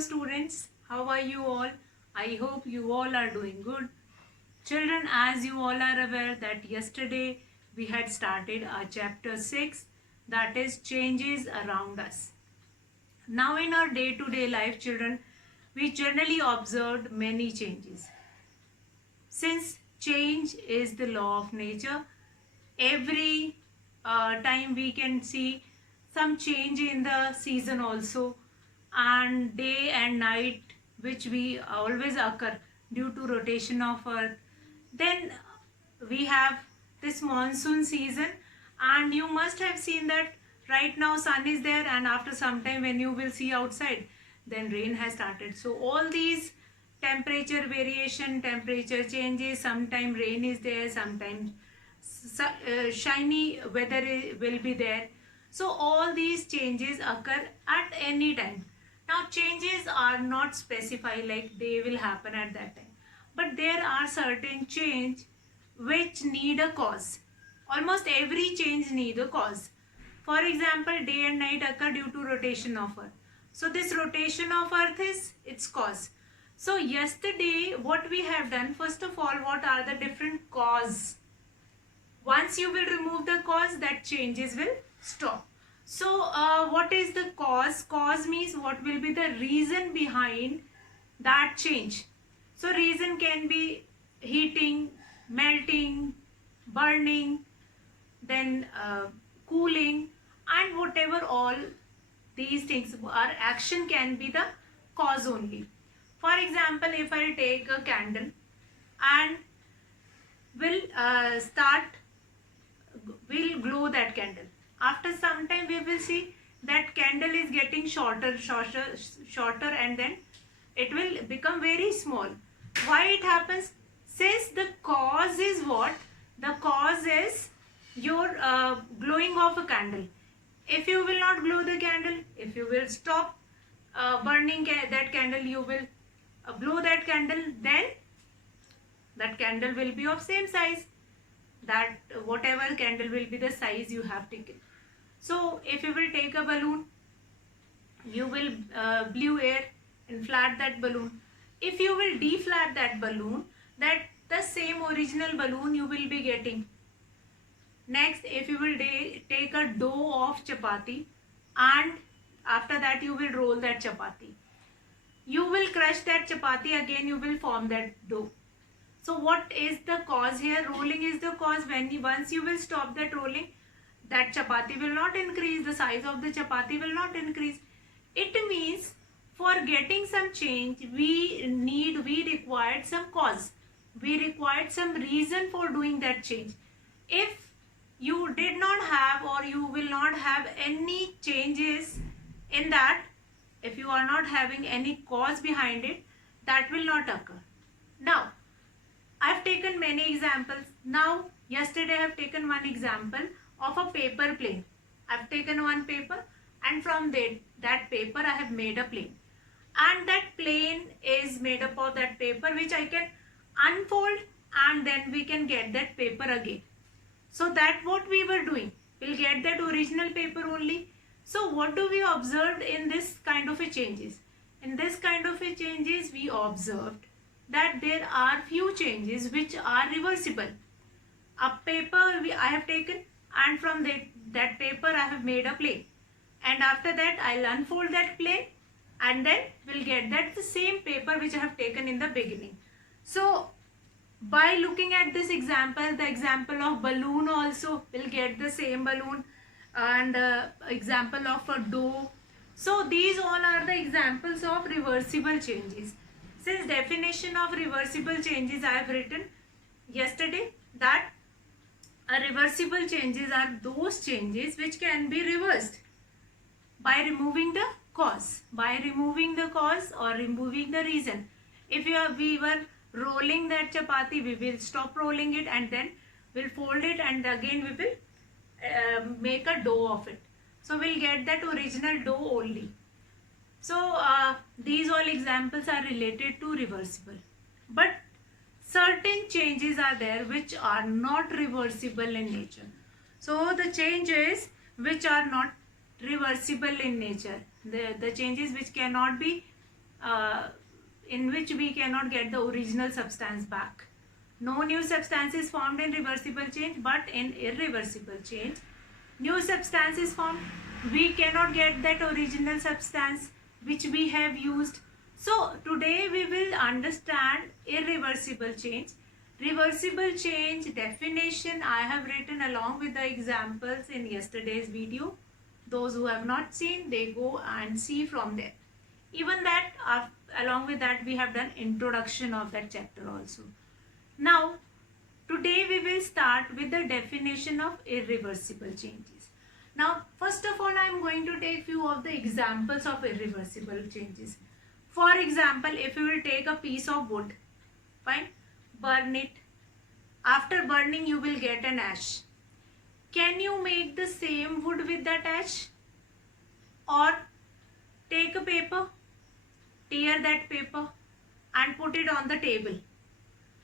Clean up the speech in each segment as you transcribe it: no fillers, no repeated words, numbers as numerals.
students, how are you all? I hope you all are doing good. Children, as you all are aware that yesterday we had started our chapter 6, that is changes around us. Now in our day-to-day life, children, we generally observed many changes. Since change is the law of nature, every time we can see some change in the season also, and day and night which we always occur due to rotation of earth. Then we have this monsoon season, and you must have seen that right now sun is there, and after some time when you will see outside, then rain has started. So all these temperature variation, temperature changes, sometime rain is there, sometimes shiny weather will be there. So all these changes occur at any time. Now changes are not specified like they will happen at that time, but there are certain change which need a cause. Almost every change need a cause. For example, day and night occur due to rotation of earth. So this rotation of earth is its cause. So yesterday what we have done, first of all, what are the different cause? Once you will remove the cause, that changes will stop. So what is the cause? Cause means what will be the reason behind that change. So reason can be heating, melting, burning, then cooling, and whatever all these things are, action can be the cause only. For example, if I take a candle and we'll glow that candle. After some time we will see that candle is getting shorter, and then it will become very small. Why it happens? Since the cause is what? The cause is your glowing of a candle. If you will not glow the candle, if you will stop burning that candle, you will blow that candle, then that candle will be of same size, that whatever candle will be the size you have taken. So if you will take a balloon, you will blow air, inflate that balloon. If you will deflate that balloon, that the same original balloon you will be getting. Next, if you will take a dough of chapati, and after that you will roll that chapati, you will crush that chapati, again you will form that dough. So what is the cause here? Rolling is the cause. Once you will stop that rolling, that chapati will not increase, the size of the chapati will not increase. It means for getting some change, we required some cause. We required some reason for doing that change. If you did not have, or you will not have any changes in that, if you are not having any cause behind it, that will not occur. Now, I've taken many examples. Now, yesterday I have taken one example of a paper plane. I've taken one paper, and from that paper I have made a plane. And that plane is made up of that paper which I can unfold, and then we can get that paper again. So that what we were doing. We'll get that original paper only. So what do we observe in this kind of a changes? In this kind of a changes, we observed that there are few changes which are reversible. A paper I have taken, and from that paper I have made a plane, and after that I'll unfold that plane, and then we'll get that the same paper which I have taken in the beginning. So by looking at this example, the example of balloon also, will get the same balloon, and example of a dough. So these all are the examples of reversible changes. Since definition of reversible changes I have written yesterday, that reversible changes are those changes which can be reversed by removing the cause. By removing the cause or removing the reason. If we were rolling that chapati, we will stop rolling it, and then we'll fold it, and again we will make a dough of it. So we'll get that original dough only. So these all examples are related to reversible, but certain changes are there which are not reversible in nature. So the changes which are not reversible in nature, the changes which cannot be in which we cannot get the original substance back. No new substance is formed in reversible change, but in irreversible change, new substance is formed. We cannot get that original substance which we have used. So today we will understand irreversible change. Reversible change definition I have written along with the examples in yesterday's video. Those who have not seen, they go and see from there. Even that, along with that, we have done introduction of that chapter also. Now, today we will start with the definition of irreversible changes. Now, first of all, I am going to take few of the examples of irreversible changes. For example, if you will take a piece of wood, fine, burn it. After burning, you will get an ash. Can you make the same wood with that ash? Or take a paper, tear that paper and put it on the table.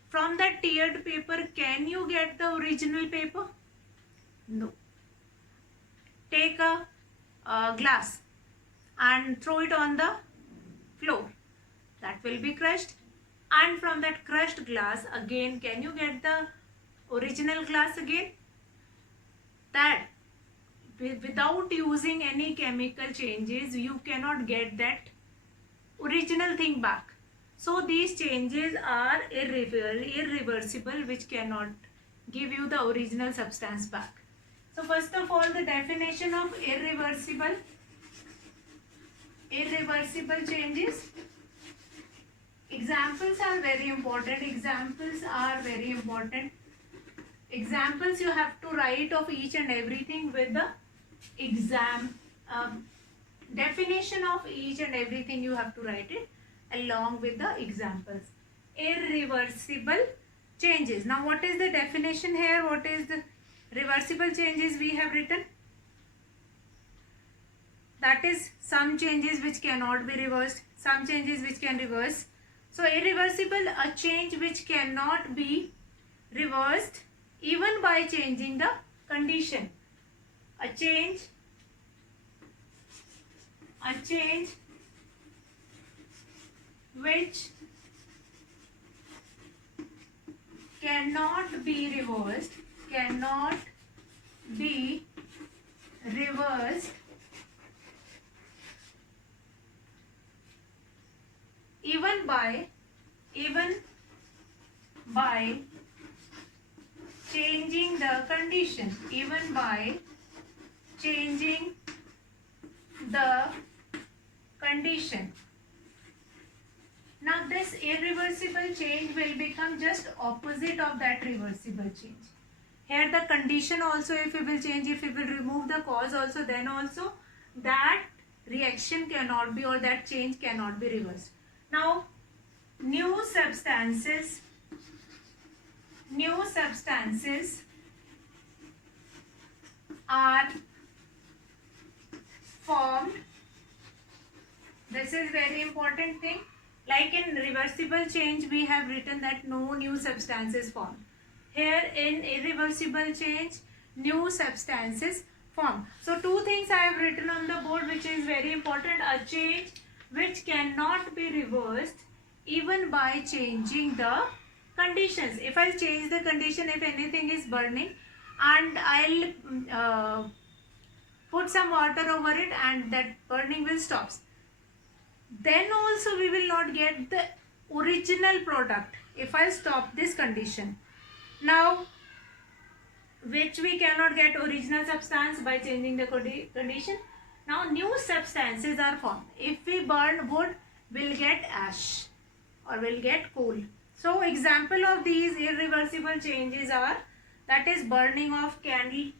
From that teared paper, can you get the original paper? No. Take a glass and throw it on the floor. That will be crushed. And from that crushed glass, again, can you get the original glass again? That without using any chemical changes, you cannot get that original thing back. So these changes are irreversible, which cannot give you the original substance back. So first of all, the definition of irreversible changes. Examples are very important. Examples you have to write of each and everything with the definition of each and everything you have to write it along with the examples. Irreversible changes. Now what is the definition here? What is the reversible changes we have written? That is some changes which cannot be reversed, some changes which can reverse. So irreversible, a change which cannot be reversed even by changing the condition. A change which cannot be reversed, even by changing the condition, Now this irreversible change will become just opposite of that reversible change. Here the condition also, if we will change, if we will remove the cause also, then also that reaction cannot be, or that change cannot be reversed. Now new substances are formed. This is very important thing. Like in reversible change, we have written that no new substances formed. Here in irreversible change, new substances form. So two things I have written on the board which is very important. A change which cannot be reversed even by changing the conditions. If I change the condition, if anything is burning and I'll put some water over it and that burning will stop, then also we will not get the original product if I stop this condition. Now, which we cannot get original substance by changing the condition. Now new substances are formed. If we burn wood, we'll get ash or we'll get coal. So example of these irreversible changes are, that is burning of candle.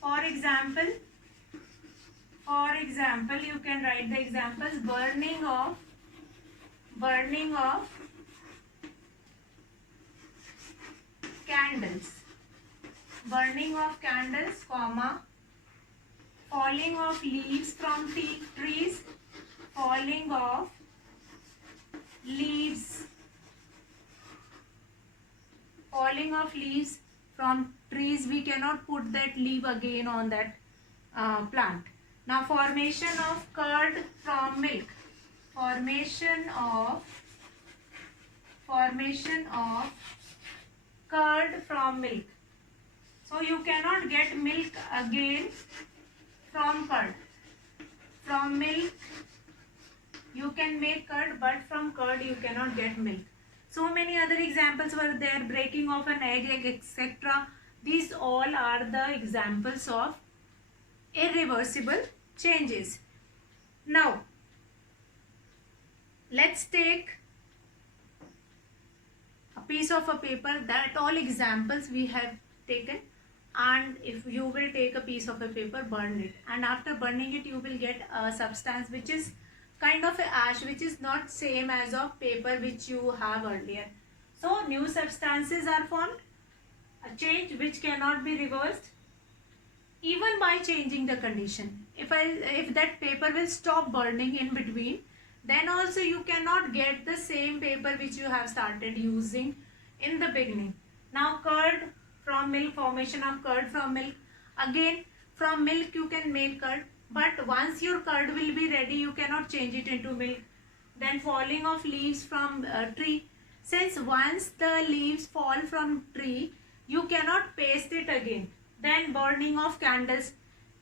For example, you can write the examples. Burning of candles, comma, falling of leaves from trees, falling of leaves from trees. We cannot put that leaf again on that plant. Now formation of curd from milk. formation of curd from milk. So you cannot get milk again from curd. From milk you can make curd, but from curd you cannot get milk. So many other examples were there, breaking of an egg, etc. These all are the examples of irreversible changes. Now, let's take a piece of a paper, that all examples we have taken, and if you will take a piece of a paper, burn it, and after burning it you will get a substance which is kind of a ash, which is not same as of paper which you have earlier. So new substances are formed, a change which cannot be reversed even by changing the condition. If that paper will stop burning in between, then also you cannot get the same paper which you have started using in the beginning. Now curd from milk, formation of curd from milk. Again, from milk you can make curd, but once your curd will be ready, you cannot change it into milk. Then falling of leaves from tree. Since once the leaves fall from tree, you cannot paste it again. Then burning of candles.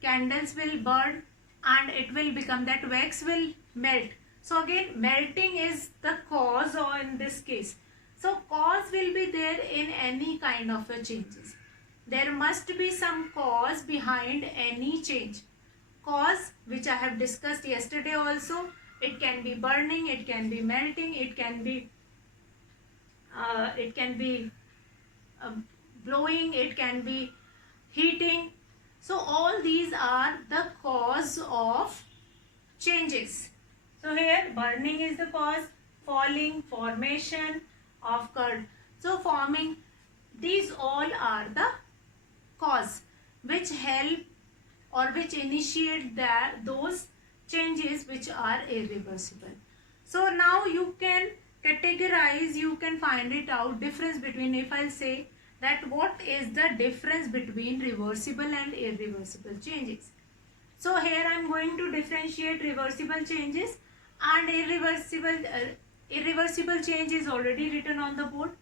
Candles will burn and it will become, that wax will melt. So again, melting is the cause, or in this case. So cause will be there in any kind of a changes. There must be some cause behind any change. Cause, which I have discussed yesterday also, it can be burning, it can be melting, it can be blowing, it can be heating. So all these are the cause of changes. So here burning is the cause, falling, formation of curd. So forming, these all are the cause which help or which initiate those changes which are irreversible. So now you can categorize, you can find it out, difference between, if I'll say that what is the difference between reversible and irreversible changes. So here I am going to differentiate reversible changes and irreversible. Irreversible change is already written on the board,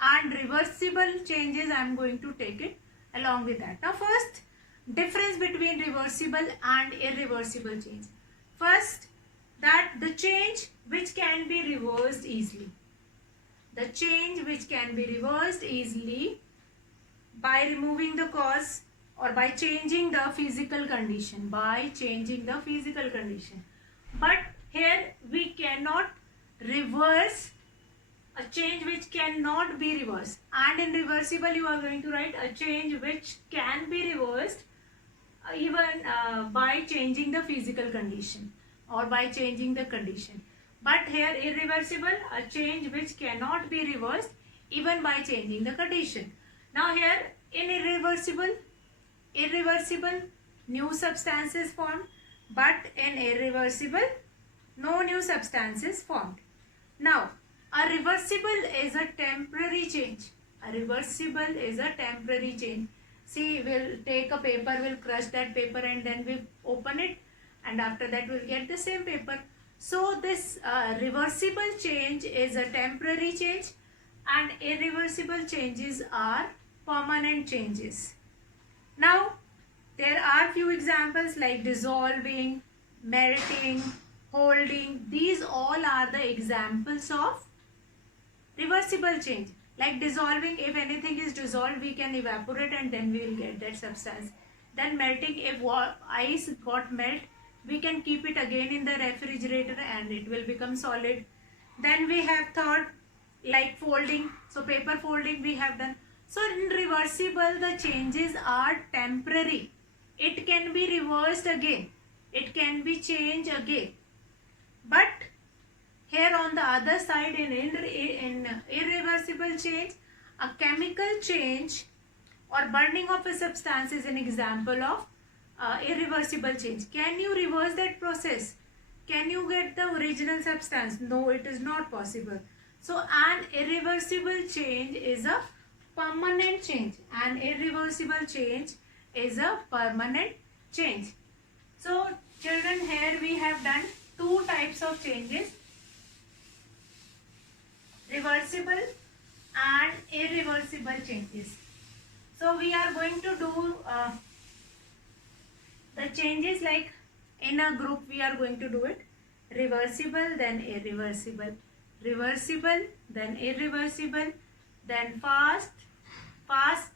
and reversible changes I am going to take it along with that. Now first, difference between reversible and irreversible change. First, that the change which can be reversed easily. The change which can be reversed easily by removing the cause or by changing the physical condition. By changing the physical condition. But here we cannot reverse a change which cannot be reversed. And in reversible you are going to write a change which can be reversed even by changing the physical condition or by changing the condition. But here irreversible, a change which cannot be reversed even by changing the condition. Now here in irreversible, new substances formed, but in irreversible, no new substances formed. Now a reversible is a temporary change. A reversible is a temporary change. See, we'll take a paper, we'll crush that paper and then we open it, and after that we'll get the same paper. So this reversible change is a temporary change and irreversible changes are permanent changes. Now there are few examples like dissolving, melting, holding. These all are the examples of reversible change. Like dissolving, if anything is dissolved, we can evaporate and then we will get that substance. Then melting, if ice got melt, we can keep it again in the refrigerator and it will become solid. Then we have third, like folding. So paper folding we have done. So in reversible, the changes are temporary. It can be reversed again. It can be changed again. But here on the other side, in irreversible change, a chemical change or burning of a substance is an example of irreversible change. Can you reverse that process? Can you get the original substance? No, it is not possible. So an irreversible change is a permanent change. An irreversible change is a permanent change. So children, here we have done two types of changes. reversible and irreversible changes. So we are going to do the changes like in a group we are going to do it reversible, then irreversible, reversible, then irreversible, then fast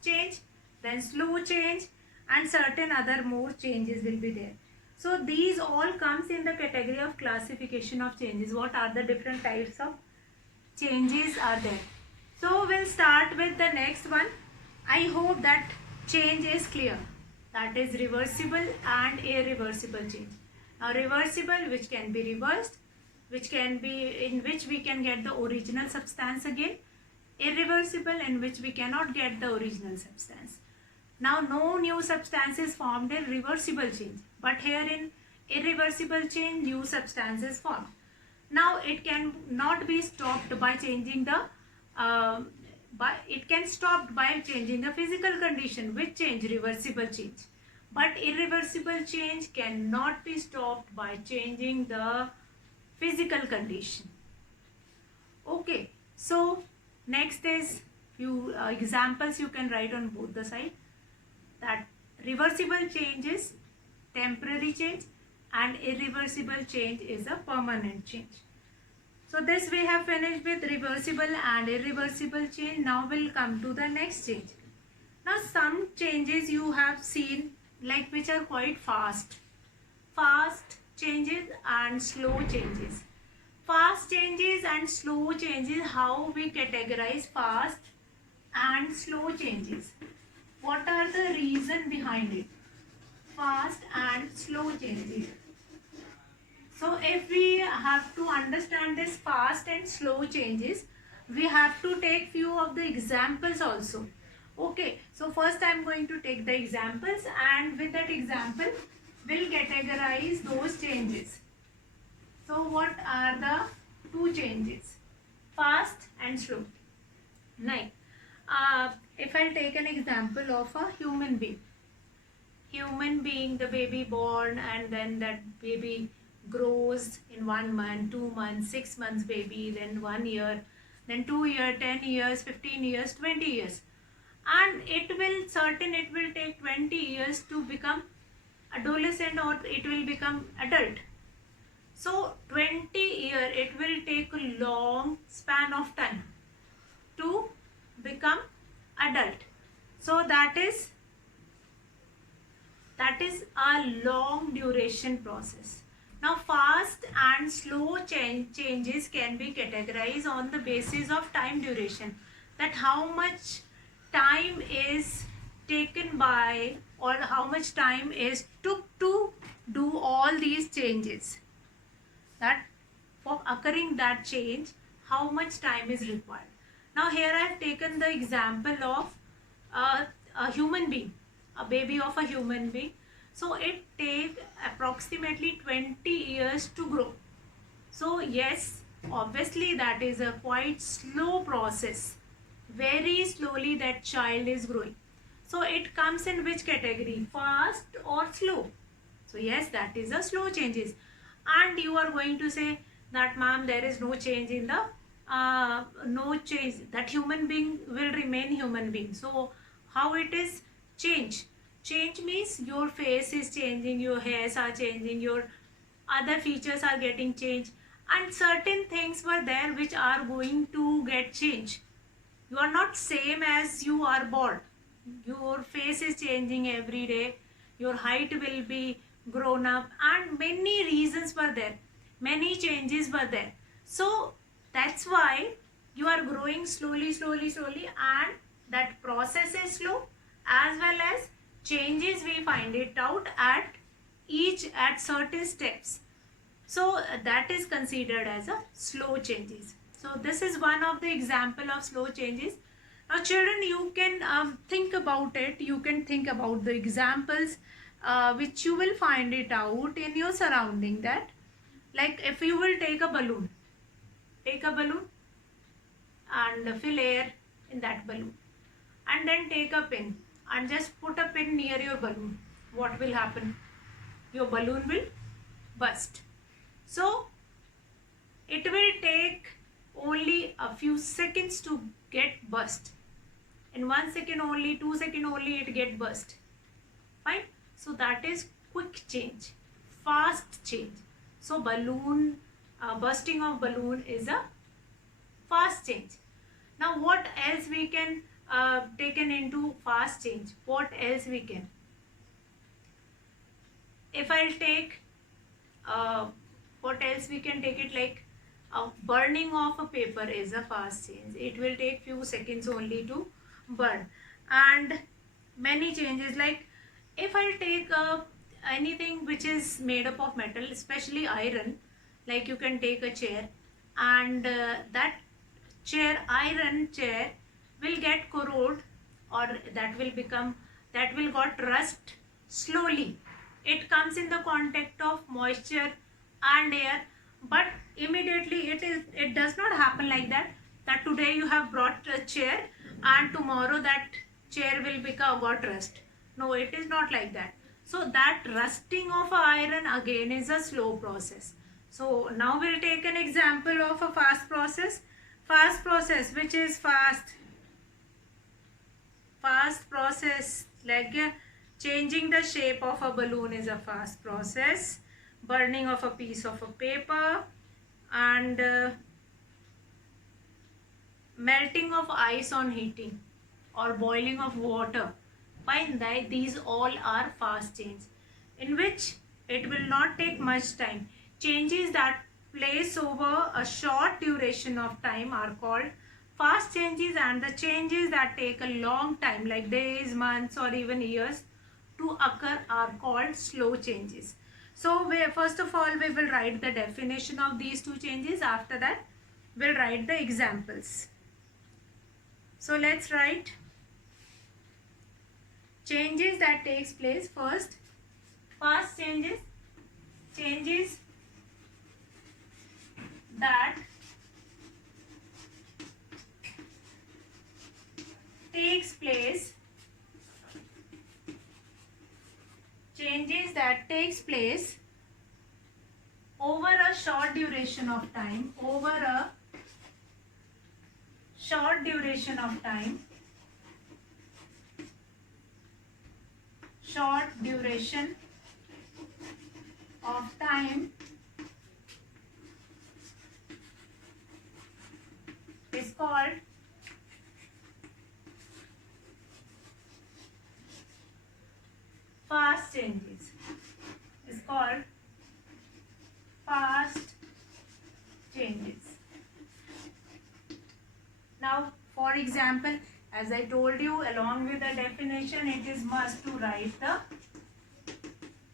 change, then slow change, and certain other more changes will be there. So these all comes in the category of classification of changes. What are the different types of changes are there? So we'll start with the next one. I hope that change is clear. That is reversible and irreversible change. Now reversible, which can be reversed, which can be in which we can get the original substance again. Irreversible, in which we cannot get the original substance. Now no new substance is formed in reversible change, but here in irreversible change new substance is formed. Now it can not be stopped by changing the it can stop by changing the physical condition, which change reversible change, but irreversible change cannot be stopped by changing the physical condition. Okay, so next is few examples you can write on both the side. That reversible change is temporary change and irreversible change is a permanent change. So this we have finished with reversible and irreversible change. Now we'll come to the next change. Now some changes you have seen like which are quite fast. Fast changes and slow changes. Fast changes and slow changes, how we categorize fast and slow changes. What are the reason behind it? Fast and slow changes. So if we have to understand this fast and slow changes, we have to take few of the examples also. Okay, so first I am going to take the examples, and with that example we'll categorize those changes. So what are the two changes? Fast and slow. Now, if I'll take an example of a human being. Human being, the baby born, and then that baby grows in 1 month, 2 months, 6 months baby, then 1 year, then 2 years, 10 years, 15 years, 20 years. And it will take 20 years to become adolescent, or it will become adult. So 20 years, it will take a long span of time to become adult. So that is a long duration process. Now fast and slow changes can be categorized on the basis of time duration, that how much time is taken by, or how much time is took to do all these changes. That for occurring that change, how much time is required. Now here I have taken the example of a human being, a baby of a human being. So it takes approximately 20 years to grow. So yes, obviously that is a quite slow process. Very slowly that child is growing. So it comes in which category? Fast or slow? So yes, that is a slow changes. And you are going to say that ma'am, there is no change in the no change, that human being will remain human being. So how it is change? Change means your face is changing, your hairs are changing, your other features are getting changed, and certain things were there which are going to get changed. You are not same as you are born. Your face is changing every day, your height will be grown up, and many reasons were there, many changes were there. So that's why you are growing slowly, and that process is slow, as well as changes we find it out at certain steps. So that is considered as a slow changes. So this is one of the example of slow changes. Now children, you can think about it, you can think about the examples which you will find it out in your surrounding. That like if you will take a balloon and fill air in that balloon, and then take a pin and just put a pin near your balloon, what will happen? Your balloon will burst. So it will take only a few few seconds to get burst. In 1 second only, 2 second only it get burst. Fine. So that is quick change, fast change. So balloon, bursting of balloon is a fast change. Now what else we can taken into fast change? What else we can? If I'll take, what else we can take it, like burning of a paper is a fast change. It will take few seconds only to burn. And many changes, like if I take anything which is made up of metal, especially iron, like you can take a chair, and that chair, iron chair, will get corrode, or that will got rust slowly. It comes in the contact of moisture and air, but immediately it does not happen like that, that today you have brought a chair and tomorrow that chair will got rust. No, it is not like that. So that rusting of iron again is a slow process. So now we'll take an example of a fast process. Fast process, which is fast process, like changing the shape of a balloon is a fast process. Burning of a piece of a paper, and melting of ice on heating, or boiling of water. Fine, that these all are fast change, in which it will not take much time. Changes that place over a short duration of time are called fast changes, and the changes that take a long time, like days, months, or even years to occur, are called slow changes. So first of all we will write the definition of these two changes. After that we'll write the examples. So let's write changes that takes place. First, fast changes that takes place over a short duration of time, short duration of time is called fast changes. Is called fast changes. Now, for example, as I told you, along with the definition, it is must to write the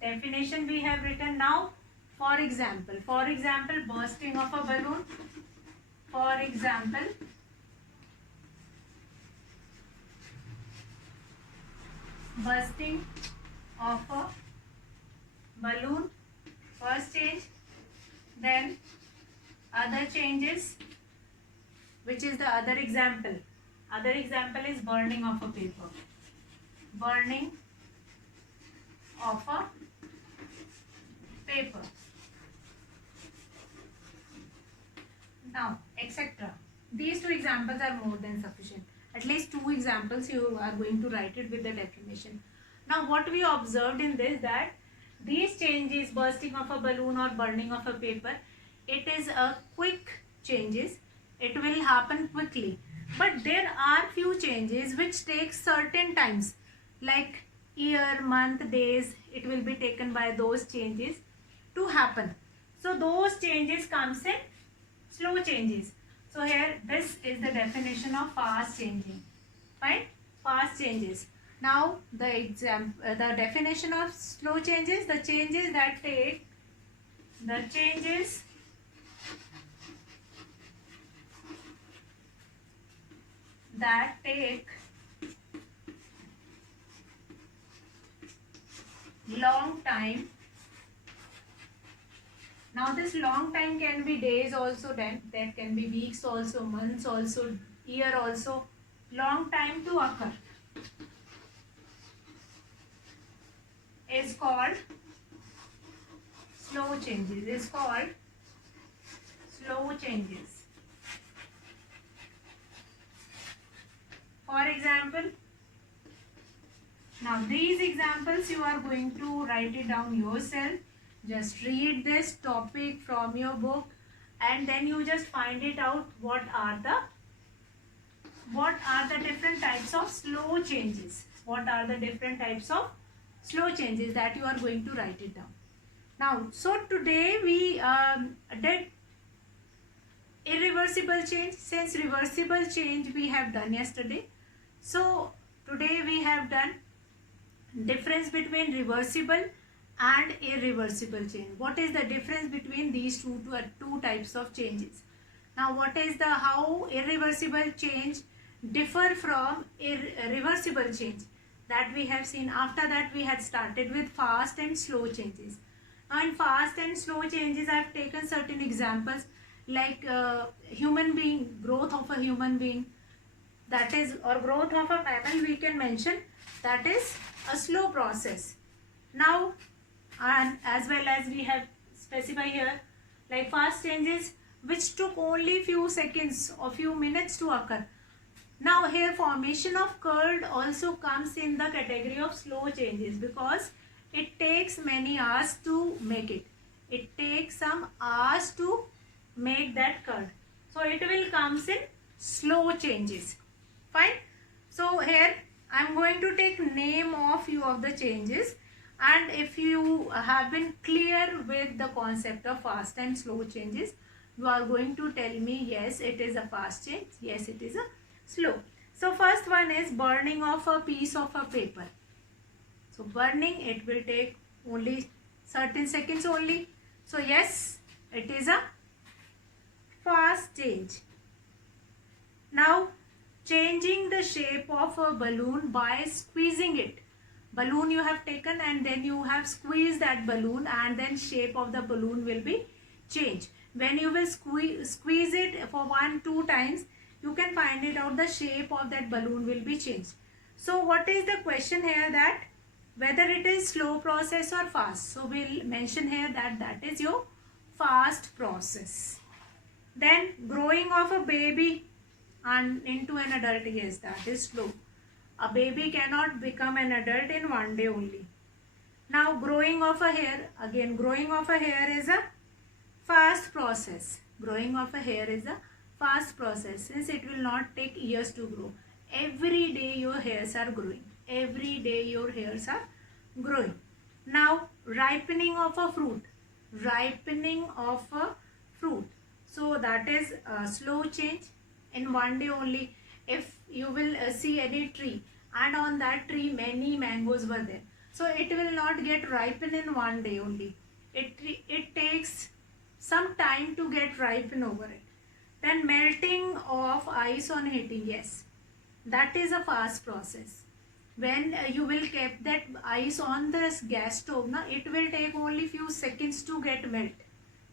definition we have written. Now, for example, bursting of a balloon. For example, bursting of a balloon, first change. Then other changes, which is the other example. Other example is burning of a paper. Burning of a paper. Now, etc. These two examples are more than sufficient. At least two examples you are going to write it with the definition. Now, what we observed in this, that these changes, bursting of a balloon or burning of a paper, it is a quick changes. It will happen quickly. But there are few changes which take certain times, like year, month, days. It will be taken by those changes to happen. So those changes comes in slow changes. So here this is the definition of fast changing. Fine, fast changes. Now the definition of slow changes, the changes that take long time. Now this long time can be days also, then that can be weeks also, months also, year also. Long time to occur is called slow changes. For example, now these examples you are going to write it down yourself. Just read this topic from your book and then you just find it out what are the different types of slow changes. What are the different types of slow changes that you are going to write it down. Now, so today we did irreversible change. Since reversible change we have done yesterday, so today we have done difference between reversible and irreversible change. What is the difference between these two types of changes? Now, what is the how irreversible change differ from reversible change that we have seen? After that we had started with fast and slow changes. Now in fast and slow changes I have taken certain examples like human being, growth of a human being, that is, or growth of a mammal we can mention, that is a slow process. Now, and as well as we have specified here like fast changes which took only few seconds or few minutes to occur. Now here formation of curd also comes in the category of slow changes because it takes many hours to make it. It takes some hours to make that curd. So it will comes in slow changes. Fine. So here I am going to take name of few of the changes, and if you have been clear with the concept of fast and slow changes, you are going to tell me yes it is a fast change, yes it is a slow. So first one is burning of a piece of a paper. So burning, it will take only certain seconds only. So yes, it is a fast change. Now changing the shape of a balloon by squeezing it. Balloon you have taken and then you have squeezed that balloon and then shape of the balloon will be changed. When you will squeeze it for 1-2 times, you can find it out, the shape of that balloon will be changed. So what is the question here, that whether it is slow process or fast? So we'll mention here that that is your fast process. Then growing of a baby and into an adult, yes, that is slow. A baby cannot become an adult in one day only. Now growing of a hair, again growing of a hair is a fast process. Growing of a hair is a fast process since it will not take years to grow. Every day your hairs are growing. Every day your hairs are growing. Now ripening of a fruit. Ripening of a fruit. So that is a slow change in one day only. If you will see any tree and on that tree many mangoes were there, so it will not get ripen in one day only. It takes some time to get ripen over it. Then melting of ice on heating, yes, that is a fast process. When you will keep that ice on this gas stove, na, it will take only few seconds to get melt.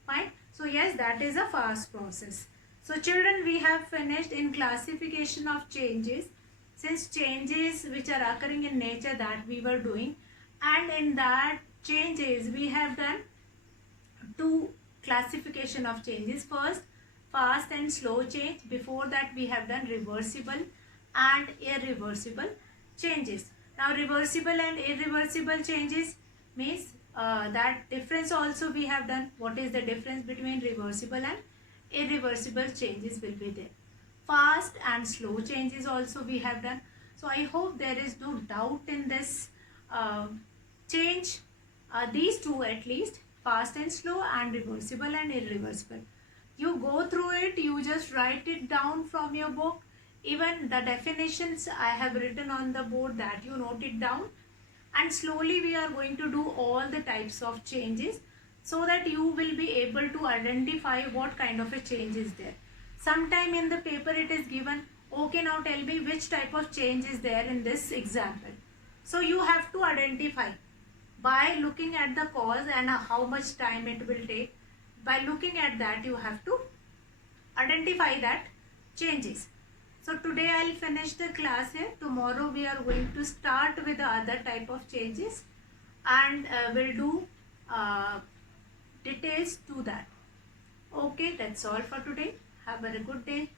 Fine. So yes, that is a fast process. So children, we have finished in classification of changes. Since changes which are occurring in nature that we were doing, and in that changes we have done two classification of changes. First, fast and slow change. Before that we have done reversible and irreversible changes. Now reversible and irreversible changes means that difference also we have done. What is the difference between reversible and irreversible changes will be there. Fast and slow changes also we have done. So I hope there is no doubt in this change. These two at least, fast and slow and reversible and irreversible. You go through it, you just write it down from your book. Even the definitions I have written on the board, that you note it down. And slowly we are going to do all the types of changes so that you will be able to identify what kind of a change is there. Sometime in the paper it is given, okay, now tell me which type of change is there in this example. So you have to identify by looking at the cause and how much time it will take. By looking at that, you have to identify that changes. So today I will finish the class here. Tomorrow we are going to start with the other type of changes and we'll do details to that. Okay, that's all for today. Have a good day.